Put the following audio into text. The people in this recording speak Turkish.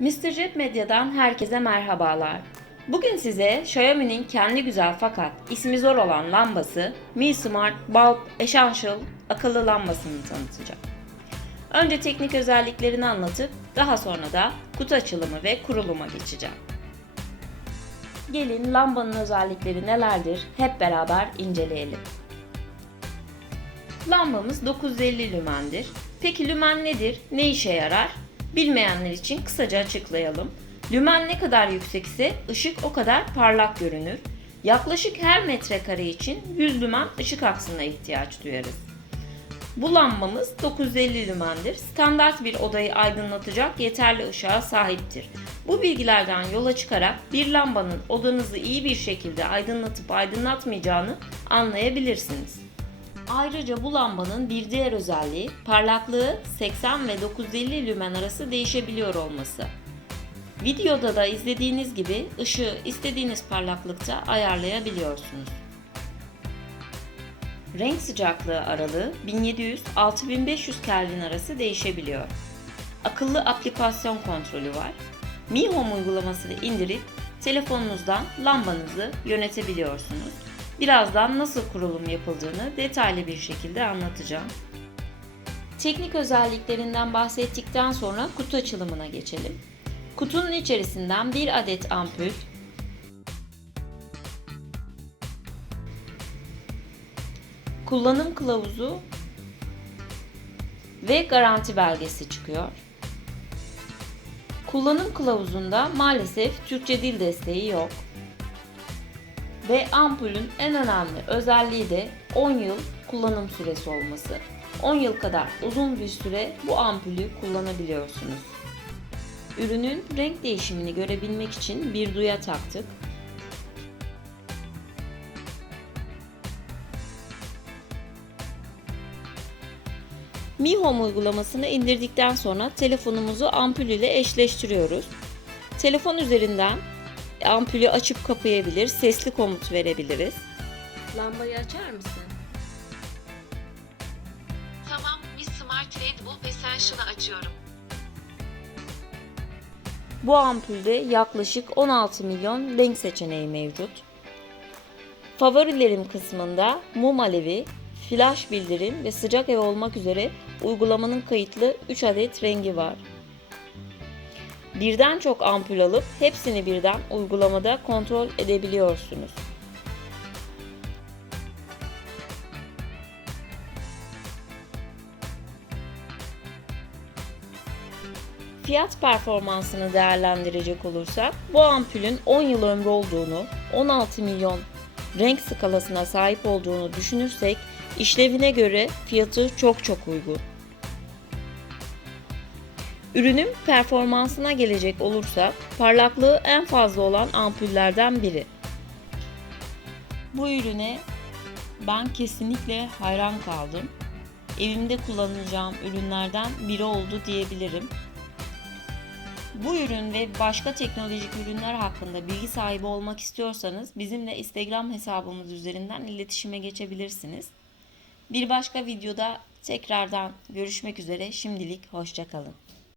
Mr. Jet Medya'dan herkese merhabalar. Bugün size Xiaomi'nin kendi güzel fakat ismi zor olan lambası Mi Smart Bulb Essential akıllı lambasını tanıtacağım. Önce teknik özelliklerini anlatıp daha sonra da kutu açılımı ve kuruluma geçeceğim. Gelin lambanın özellikleri nelerdir hep beraber inceleyelim. Lambamız 950 lümendir. Peki lümen nedir? Ne işe yarar? Bilmeyenler için kısaca açıklayalım. Lümen ne kadar yüksekse ışık o kadar parlak görünür. Yaklaşık her metrekare için 100 lümen ışık aksına ihtiyaç duyarız. Bu lambamız 950 lümendir. Standart bir odayı aydınlatacak yeterli ışığa sahiptir. Bu bilgilerden yola çıkarak bir lambanın odanızı iyi bir şekilde aydınlatıp aydınlatmayacağını anlayabilirsiniz. Ayrıca bu lambanın bir diğer özelliği parlaklığı 80 ve 950 lümen arası değişebiliyor olması. Videoda da izlediğiniz gibi ışığı istediğiniz parlaklıkta ayarlayabiliyorsunuz. Renk sıcaklığı aralığı 1700-6500 Kelvin arası değişebiliyor. Akıllı aplikasyon kontrolü var. Mi Home uygulamasını indirip telefonunuzdan lambanızı yönetebiliyorsunuz. Birazdan nasıl kurulum yapıldığını detaylı bir şekilde anlatacağım. Teknik özelliklerinden bahsettikten sonra kutu açılımına geçelim. Kutunun içerisinden bir adet ampul, kullanım kılavuzu ve garanti belgesi çıkıyor. Kullanım kılavuzunda maalesef Türkçe dil desteği yok. Ve ampulün en önemli özelliği de 10 yıl kullanım süresi olması. 10 yıl kadar uzun bir süre bu ampulü kullanabiliyorsunuz. Ürünün renk değişimini görebilmek için bir duya taktık. Mi Home uygulamasını indirdikten sonra telefonumuzu ampul ile eşleştiriyoruz. Telefon üzerinden ampulü açıp kapayabilir, sesli komut verebiliriz. Lambayı açar mısın? Tamam, bir Smart Red Bulb Essential'ı açıyorum. Bu ampulde yaklaşık 16 milyon renk seçeneği mevcut. Favorilerim kısmında mum alevi, flash bildirim ve sıcak ev olmak üzere uygulamanın kayıtlı 3 adet rengi var. Birden çok ampul alıp hepsini birden uygulamada kontrol edebiliyorsunuz. Fiyat performansını değerlendirecek olursak bu ampulün 10 yıl ömrü olduğunu, 16 milyon renk skalasına sahip olduğunu düşünürsek işlevine göre fiyatı çok çok uygun. Ürünün performansına gelecek olursak parlaklığı en fazla olan ampullerden biri. Bu ürüne ben kesinlikle hayran kaldım. Evimde kullanacağım ürünlerden biri oldu diyebilirim. Bu ürün ve başka teknolojik ürünler hakkında bilgi sahibi olmak istiyorsanız bizimle Instagram hesabımız üzerinden iletişime geçebilirsiniz. Bir başka videoda tekrardan görüşmek üzere. Şimdilik hoşçakalın.